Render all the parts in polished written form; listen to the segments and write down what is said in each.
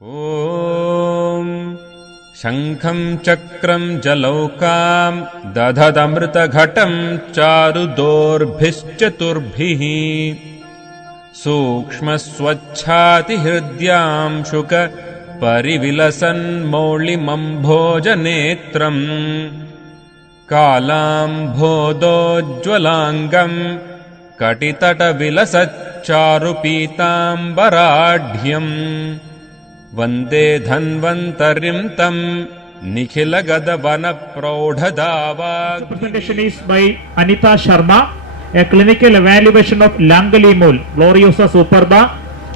ॐ शङ्खं चक्रं जलौकां दधदमृतघटं चारुदोर्भिश्चतुर्भिः सूक्ष्मस्वच्छातिहृद्यां शुक परिविलसन्मौळिमम्भोजनेत्रम् कालाम्भोदोज्ज्वलाङ्गं कटितटविलसच्चारुपीताम्बराढ्यम् वन्दे धन्वन्तरिं तं निखिलगदवनप्रौढदावाग्निम्. Presentation is by Anita Sharma, a clinical evaluation of Langalimul Gloriosa Superba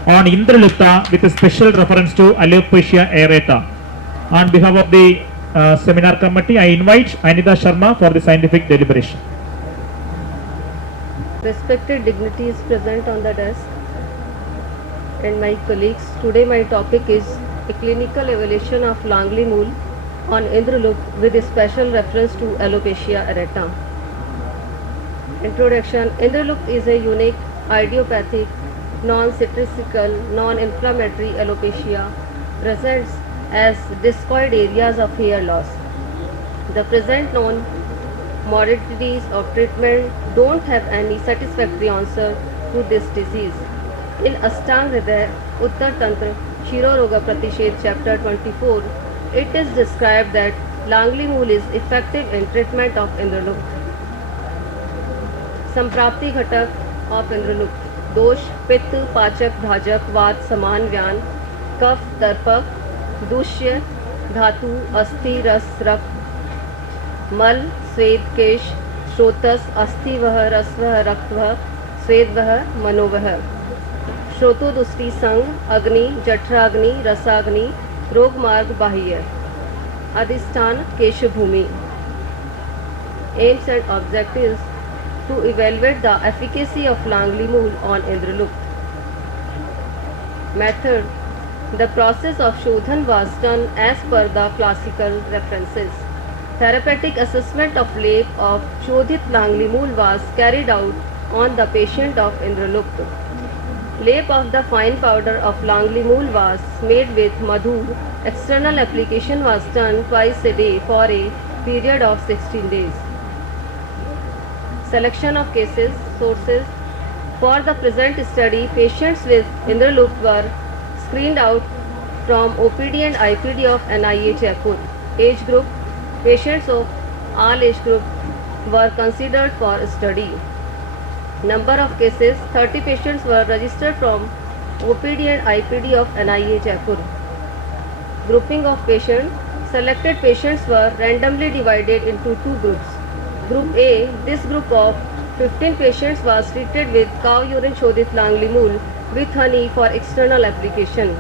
on Indralukta with a special reference to alopecia areata. On behalf of the seminar committee, I invite Anita Sharma for the scientific deliberation. Respected dignitaries present on the desk and my colleagues, today my topic is a clinical evaluation of Langalimul on Indraluk with a special reference to alopecia areata. Introduction. Indraluk is a unique idiopathic, non-cysticical, non-inflammatory alopecia presents as discoid areas of hair loss. The present known modalities of treatment don't have any satisfactory answer to this disease. In Ashtang Hriday Uttar Tantra Shiroroga Pratisheth chapter 24, it is described that Langalimul is effective in treatment of Indraluk. Samprapti Ghatak of Indraluk: Dosh, Pitta, Pachak, Bhajak, Vat, Saman, Vyan, Kaf, Tarpak, Dushya, Dhatu, Asti, Ras, Rak, Mal, Swed, Kesh, Shrotas, Asti Vah, Rasvah, Raktvah, Swedvah, Manovah. Shroto Dusti Sang, Agni, Jatragni, Rasagni, Rog Marg Bahya. Adhistan Keshabhumi. Aims and objectives: to evaluate the efficacy of Langalimul on Indraluk. Method: the process of Shodhan was done as per the classical references. Therapeutic assessment of lap of Shodhit Langalimul was carried out on the patient of Indraluk. Lap of the fine powder of Langalimul was made with madhu. External application was done twice a day for a period of 16 days. Selection of cases. Sources: for the present study, patients with Indraluk were screened out from OPD and IPD of NIH Jaipur. Age group: patients of all age group were considered for study. Number of cases: 30 patients were registered from OPD and IPD of NIH Jaipur. Grouping of patients: selected patients were randomly divided into two groups. Group A: this group of 15 patients was treated with cow urine Shodhit Langalimul with honey for external application.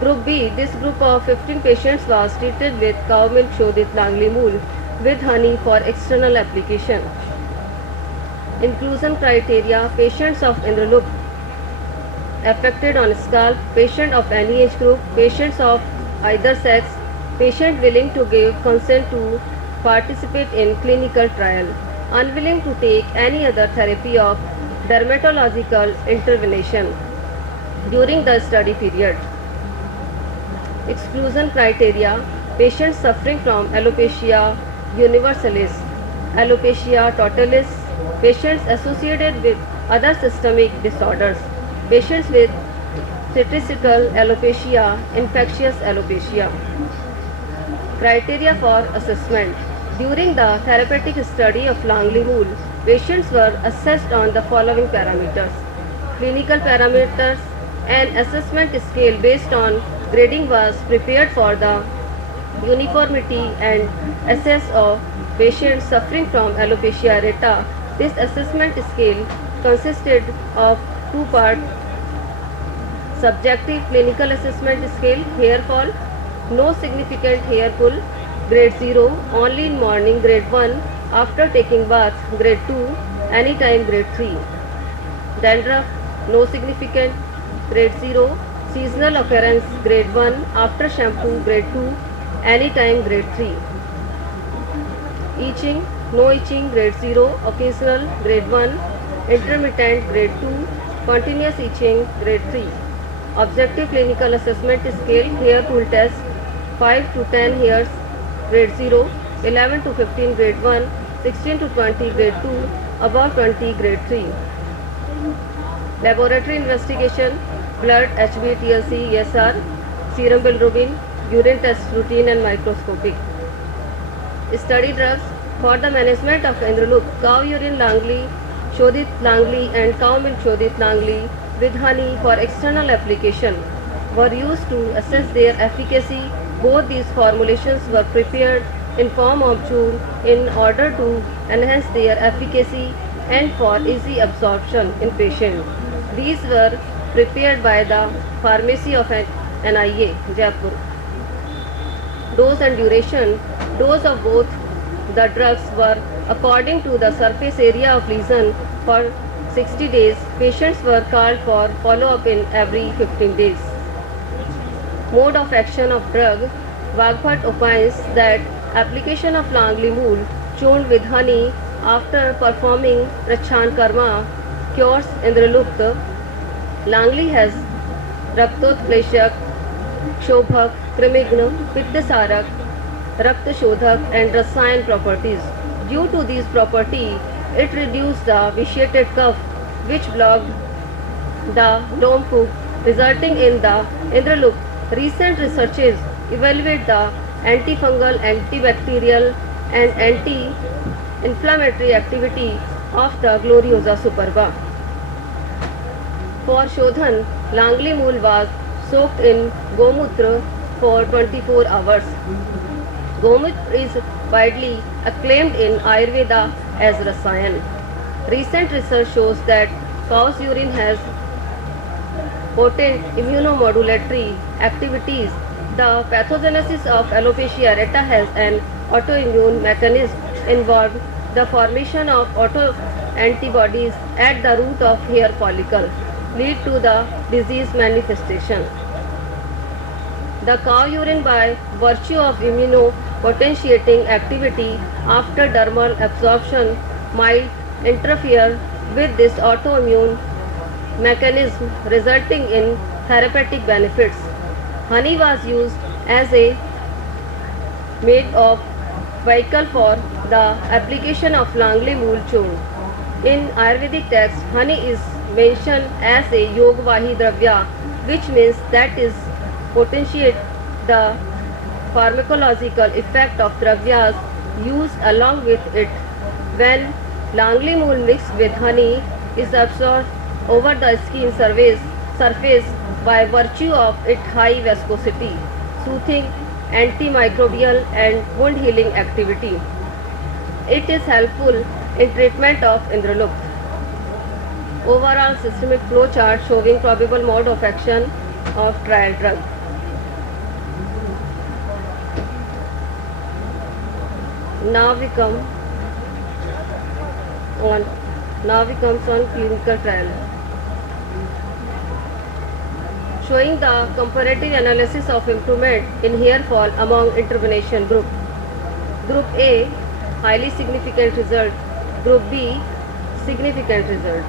Group B: this group of 15 patients was treated with cow milk Shodhit Langalimul with honey for external application. Inclusion criteria: patients of Indraluk affected on scalp, patient of any age group, patients of either sex, patient willing to give consent to participate in clinical trial, unwilling to take any other therapy of dermatological intervention during the study period. Exclusion criteria: patients suffering from alopecia universalis, alopecia totalis, patients associated with other systemic disorders, patients with cysticical alopecia, infectious alopecia. Criteria for assessment: during the therapeutic study of Langalimul, patients were assessed on the following parameters: clinical parameters. An assessment scale based on grading was prepared for the uniformity and assess of patients suffering from alopecia areata. This assessment scale consisted of two parts: subjective clinical assessment scale, hair fall, no significant hair pull, grade 0, only in morning, grade 1, after taking bath, grade 2, anytime, grade 3. Dandruff, no significant, grade 0, seasonal occurrence, grade 1, after shampoo, grade 2, anytime, grade 3. Itching, no itching, grade 0, occasional, grade 1, intermittent, grade 2, continuous itching, grade 3. Objective clinical assessment scale, hair pull test, 5 to 10 hairs, grade 0, 11 to 15, grade 1, 16 to 20, grade 2, above 20, grade 3. Laboratory investigation, blood, HB, TLC, ESR, serum bilirubin, urine test routine and microscopic. Study drugs for the management of Indraloop, cow urine Langley, Shodit Langley and cow milk Shodit Langley with honey for external application were used to assess their efficacy. Both these formulations were prepared in form of churn in order to enhance their efficacy and for easy absorption in patients. These were prepared by the pharmacy of NIA, Jaipur. Dose and duration. Dose of both the drugs were according to the surface area of lesion for 60 days. Patients were called for follow-up in every 15 days. Mode of action of drug. Vagbhat opines that application of Langley mool churned with honey after performing Rachan Karma cures Indralupta. Langley has Raktotpleshak, Shobhak, Krimigna, Pittasarak, Rakta Shodhak and Rasayan properties. Due to these properties, it reduced the vitiated cuff which blocked the Lomkuk, resulting in the Indraloop. Recent researches evaluate the antifungal, antibacterial and anti-inflammatory activity of the Gloriosa superba. For Shodhan, Langley mool was soaked in Gomutra for 24 hours. Gomutra is widely acclaimed in Ayurveda as Rasayan. Recent research shows that cow's urine has potent immunomodulatory activities. The pathogenesis of alopecia areata has an autoimmune mechanism involved the formation of autoantibodies at the root of hair follicle, lead to the disease manifestation. The cow urine, by virtue of immunopotentiating activity after dermal absorption, might interfere with this autoimmune mechanism, resulting in therapeutic benefits. Honey was used as a made of vehicle for the application of Langley mool churn. In Ayurvedic text, honey is mentioned as a yogvahi dravya, which means that is potentiate the pharmacological effect of dravyas used along with it. When Langley mool mixed with honey is absorbed over the skin surface by virtue of its high viscosity, soothing, antimicrobial and wound healing activity. It is helpful in treatment of Indraloop. Overall systemic flow chart showing probable mode of action of trial drug. Now we come on clinical trial. Showing the comparative analysis of improvement in hair fall among intervention group. Group A, highly significant result. Group B, significant result.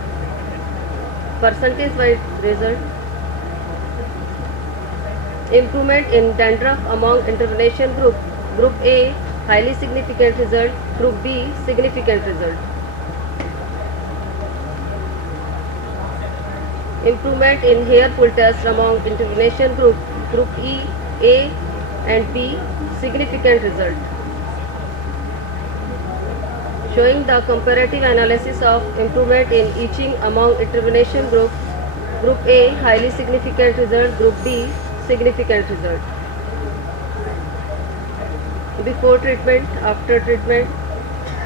Percentage wise result. Improvement in dandruff among intervention group. Group A, highly significant result. Group B, significant result. Improvement in hair pull test among intervention group. Group E, A and B, significant result. Showing the comparative analysis of improvement in itching among intervention group. Group A, highly significant result. Group B, significant result. Before treatment, after treatment.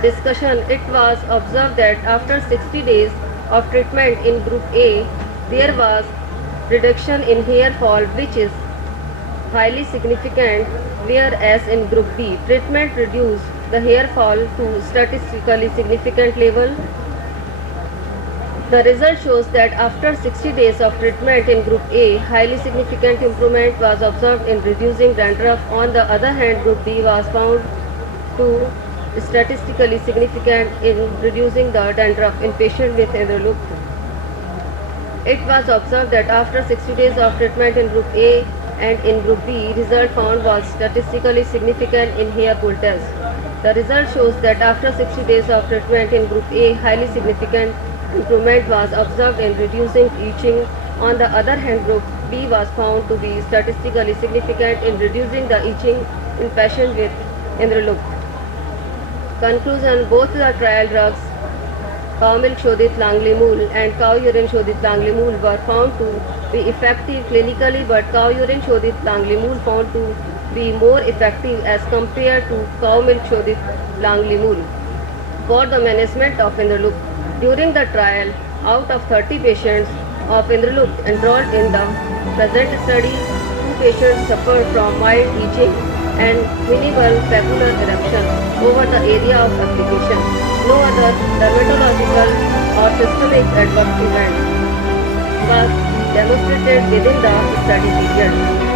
Discussion. It was observed that after 60 days of treatment in group A, there was reduction in hair fall which is highly significant, whereas in group B, treatment reduced the hair fall to statistically significant level. The result shows that after 60 days of treatment in group A, highly significant improvement was observed in reducing dandruff. On the other hand, group B was found to statistically significant in reducing the dandruff in patients with Indraloop. It was observed that after 60 days of treatment in group A and in group B, result found was statistically significant in hair pull test. The result shows that after 60 days of treatment in group A, highly significant improvement was observed in reducing itching. On the other hand, group B was found to be statistically significant in reducing the itching in patients with Indralook. Conclusion: both the trial drugs, cow milk shodhit Langlimul and cow urine shodhit Langlimul, were found to be effective clinically, but cow urine shodhit Langlimul found to be more effective as compared to cow milk shodhit Langlimul for the management of Indralook. During the trial, out of 30 patients of Indralook enrolled in the present study, 2 patients suffered from mild itching and minimal papular eruption over the area of application. No other dermatological or systemic adverse event was demonstrated within the study period.